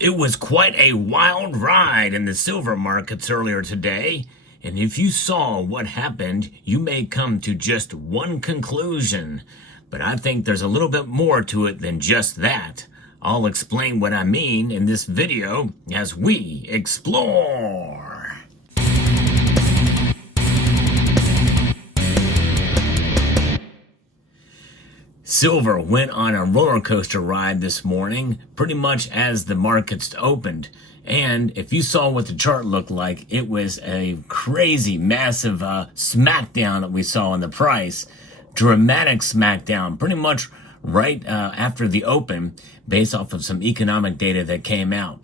It was quite a wild ride in the silver markets earlier today, and if you saw what happened, you may come to just one conclusion. But I think there's a little bit more to it than just that. I'll explain what I mean in this video as we explore. Silver went on a roller coaster ride this morning, pretty much as the markets opened. And if you saw what the chart looked like, it was a crazy, massive smackdown that we saw in the price. Dramatic smackdown, pretty much right after the open, based off of some economic data that came out.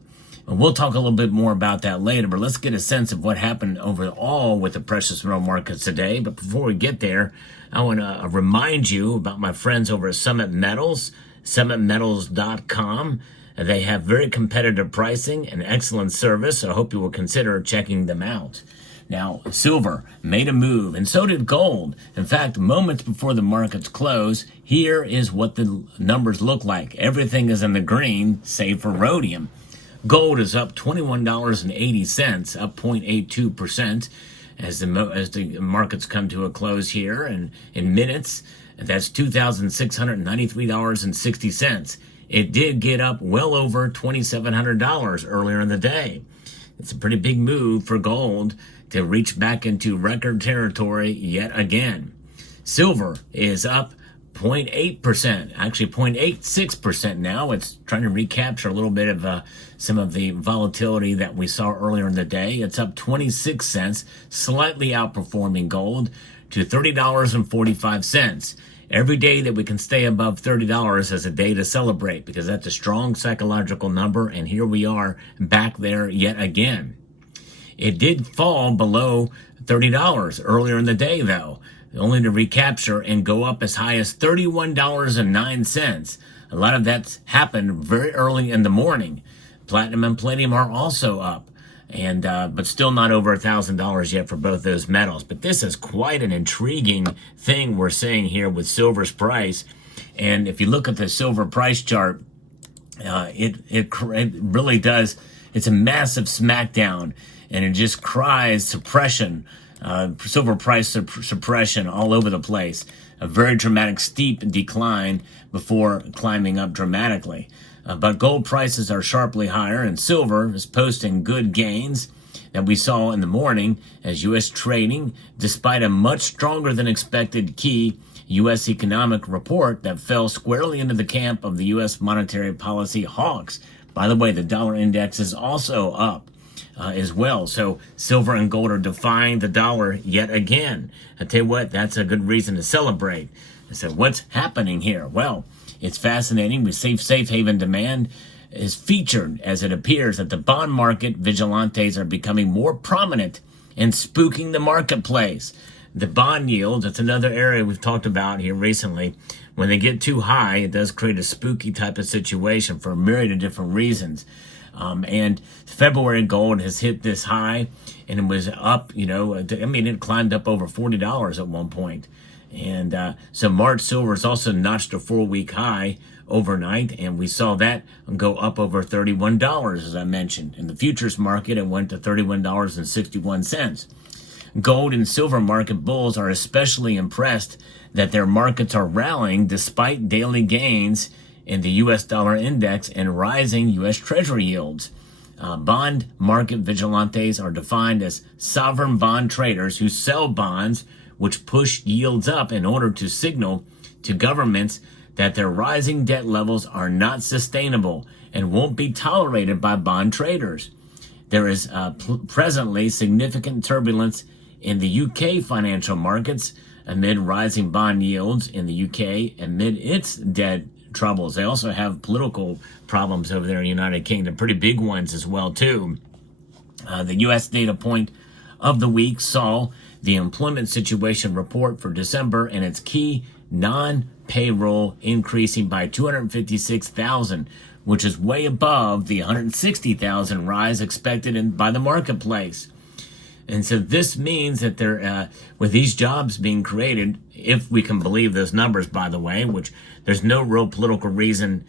And we'll talk a little bit more about that later, but let's get a sense of what happened overall with the precious metal markets today. But before we get there, I want to remind you about my friends over at Summit Metals, summitmetals.com. They have very competitive pricing and excellent service, so I hope you will consider checking them out. Now, silver made a move, and so did gold. In fact, moments before the markets close, here is what the numbers look like. Everything is in the green, save for rhodium. Gold is up $21.80, up 0.82%, as the markets come to a close here, and in minutes, that's $2,693.60. It did get up well over $2,700 earlier in the day. It's a pretty big move for gold to reach back into record territory yet again. Silver is up 0.8%, actually 0.86% now. It's trying to recapture a little bit of some of the volatility that we saw earlier in the day. It's up 26 cents, slightly outperforming gold to $30.45. Every day that we can stay above $30 is a day to celebrate, because that's a strong psychological number, and here we are back there yet again. It did fall below $30 earlier in the day, though, only to recapture and go up as high as $31.09. A lot of that's happened very early in the morning. Platinum and palladium are also up, and but still not over $1,000 yet for both those metals. But this is quite an intriguing thing we're seeing here with silver's price. And if you look at the silver price chart, it really does. It's a massive smackdown, and it just cries suppression. Silver price suppression all over the place. A very dramatic, steep decline before climbing up dramatically. But gold prices are sharply higher, and silver is posting good gains that we saw in the morning as U.S. trading, despite a much stronger than expected key U.S. economic report that fell squarely into the camp of the U.S. monetary policy hawks. By the way, the dollar index is also up as well. So silver and gold are defying the dollar yet again. I tell you what, that's a good reason to celebrate. So what's happening here? Well, it's fascinating. We see safe haven demand is featured as it appears that the bond market vigilantes are becoming more prominent and spooking the marketplace. The bond yields, that's another area we've talked about here recently. When they get too high, it does create a spooky type of situation for a myriad of different reasons. And February gold has hit this high, and it was up, it climbed up over $40 at one point. And so March silver has also notched a 4-week high overnight, and we saw that go up over $31, as I mentioned. In the futures market, it went to $31.61. Gold and silver market bulls are especially impressed that their markets are rallying despite daily gains in the U.S. dollar index and rising U.S. Treasury yields. Bond market vigilantes are defined as sovereign bond traders who sell bonds which push yields up in order to signal to governments that their rising debt levels are not sustainable and won't be tolerated by bond traders. There is presently significant turbulence in the UK financial markets amid rising bond yields in the UK amid its debt troubles. They also have political problems over there in the United Kingdom, pretty big ones as well too. The U.S. data point of the week saw the employment situation report for December and its key non-payroll increasing by 256,000, which is way above the 160,000 rise expected by the marketplace. And so this means that with these jobs being created, if we can believe those numbers, by the way, which there's no real political reason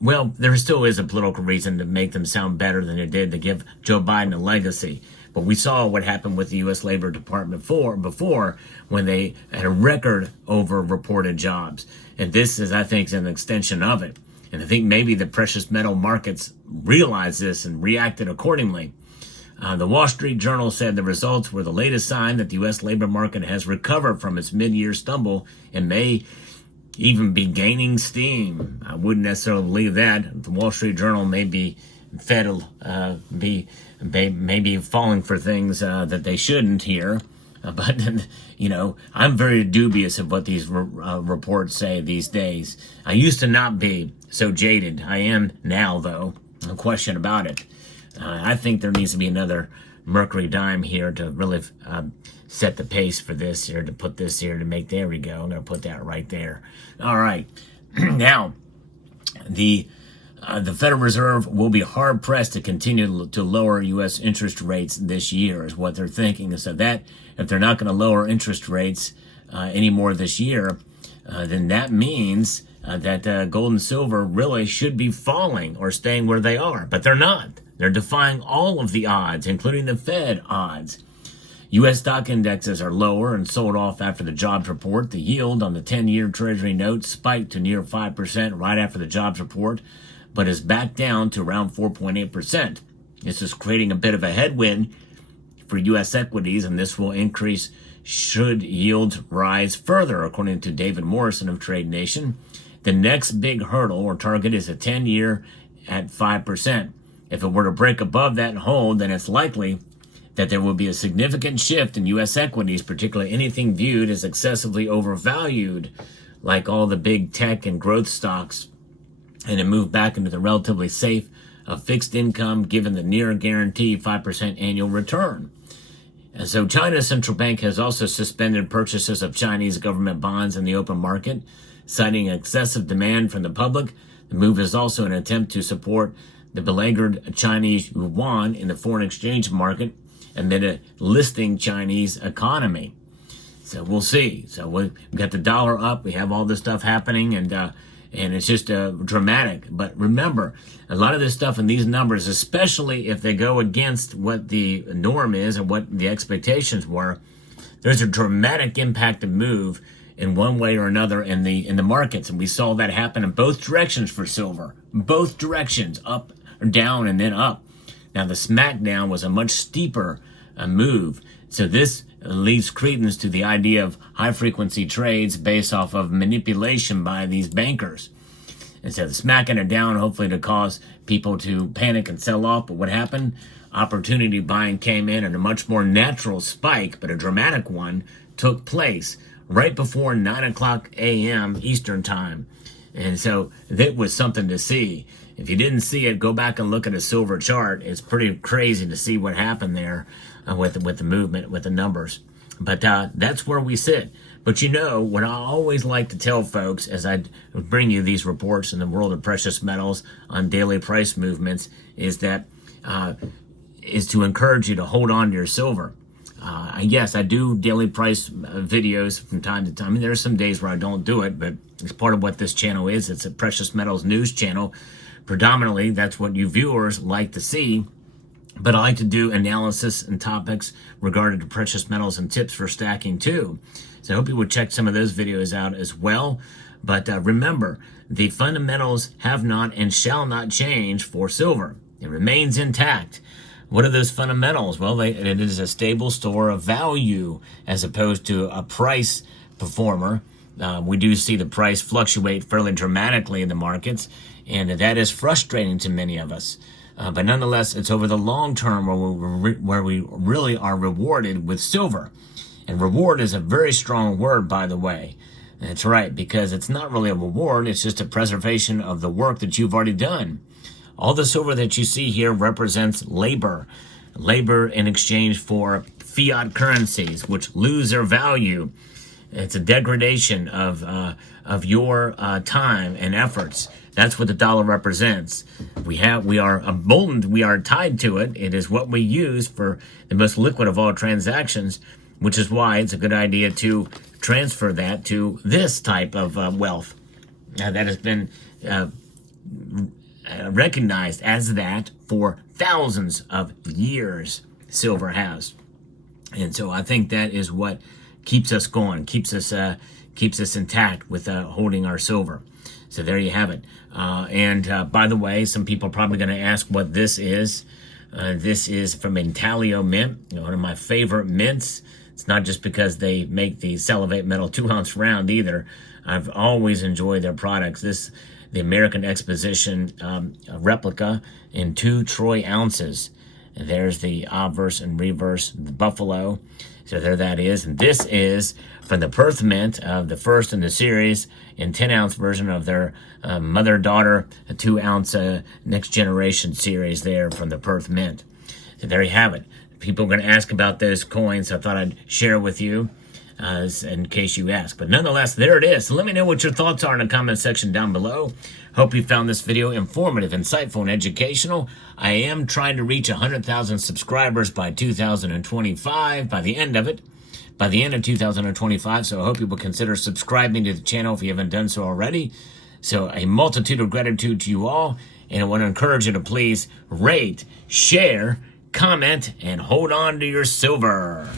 Well, there still is a political reason to make them sound better than it did to give Joe Biden a legacy. But we saw what happened with the U.S. Labor Department before when they had a record over reported jobs. And this is, I think, an extension of it. And I think maybe the precious metal markets realized this and reacted accordingly. The Wall Street Journal said the results were the latest sign that the U.S. labor market has recovered from its mid-year stumble and may even be gaining steam. I wouldn't necessarily believe that. The Wall Street Journal may be maybe falling for things that they shouldn't here. But, I'm very dubious of what these reports say these days. I used to not be so jaded. I am now, though. No question about it. I think there needs to be another Mercury dime here to really set the pace for this here, to put this here to make, there we go. I'm going to put that right there. All right. Now, the Federal Reserve will be hard-pressed to continue to lower U.S. interest rates this year, is what they're thinking. So that if they're not going to lower interest rates anymore this year, then that means that gold and silver really should be falling or staying where they are. But they're not. They're defying all of the odds, including the Fed odds. U.S. stock indexes are lower and sold off after the jobs report. The yield on the 10-year Treasury note spiked to near 5% right after the jobs report, but is back down to around 4.8%. This is creating a bit of a headwind for U.S. equities, and this will increase should yields rise further, according to David Morrison of Trade Nation. The next big hurdle or target is a 10-year at 5%. If it were to break above that and hold, then it's likely that there will be a significant shift in U.S. equities, particularly anything viewed as excessively overvalued, like all the big tech and growth stocks, and a move back into the relatively safe fixed income given the near guaranteed 5% annual return. And so China's central bank has also suspended purchases of Chinese government bonds in the open market, citing excessive demand from the public. The move is also an attempt to support the beleaguered Chinese yuan in the foreign exchange market amid a listing Chinese economy. So we'll see. So we've got the dollar up. We have all this stuff happening, and it's just dramatic. But remember, a lot of this stuff in these numbers, especially if they go against what the norm is and what the expectations were, there's a dramatic impact and move in one way or another in the markets. And we saw that happen in both directions for silver. Both directions, up or down and then up. Now the smackdown was a much steeper move. So this leads credence to the idea of high-frequency trades based off of manipulation by these bankers. Instead of smacking it down, hopefully to cause people to panic and sell off. But what happened? Opportunity buying came in, and a much more natural spike, but a dramatic one, took place right before 9 o'clock a.m. Eastern Time. And so that was something to see. If you didn't see it, go back and look at a silver chart. It's pretty crazy to see what happened there with the movement, with the numbers. But that's where we sit. But what I always like to tell folks as I bring you these reports in the world of precious metals on daily price movements is that is to encourage you to hold on to your silver. Yes, I do daily price videos from time to time. I mean, there are some days where I don't do it, but it's part of what this channel is. It's a precious metals news channel. Predominantly, that's what you viewers like to see. But I like to do analysis and topics regarding to precious metals and tips for stacking too. So I hope you would check some of those videos out as well. But remember, the fundamentals have not and shall not change for silver. It remains intact. What are those fundamentals? Well, it is a stable store of value as opposed to a price performer. We do see the price fluctuate fairly dramatically in the markets, and that is frustrating to many of us. But nonetheless, it's over the long term where we really are rewarded with silver. And reward is a very strong word, by the way. That's right, because it's not really a reward. It's just a preservation of the work that you've already done. All the silver that you see here represents labor. Labor in exchange for fiat currencies, which lose their value. It's a degradation of your time and efforts. That's what the dollar represents. We are emboldened. We are tied to it. It is what we use for the most liquid of all transactions, which is why it's a good idea to transfer that to this type of wealth that has been recognized as that for thousands of years. Silver has. And so I think that is what keeps us going, keeps us intact with holding our silver. So there you have it. And by the way, some people are probably going to ask what this is. This is from Intalio Mint, one of my favorite mints. It's not just because they make the Salivate Metal 2-ounce round either. I've always enjoyed their products. The American Exposition replica in 2 troy ounces. And there's the obverse and reverse, the buffalo. So there that is. And this is from the Perth Mint, the first in the series, in 10-ounce version of their mother-daughter, 2-ounce next generation series there from the Perth Mint. So there you have it. People are going to ask about those coins, so I thought I'd share with you in case you ask. But nonetheless, there it is. So let me know what your thoughts are in the comment section down below. Hope you found this video informative, insightful, and educational. I am trying to reach 100,000 subscribers by 2025, by the end of 2025. So I hope you will consider subscribing to the channel if you haven't done so already. So a multitude of gratitude to you all. And I want to encourage you to please rate, share, comment, and hold on to your silver.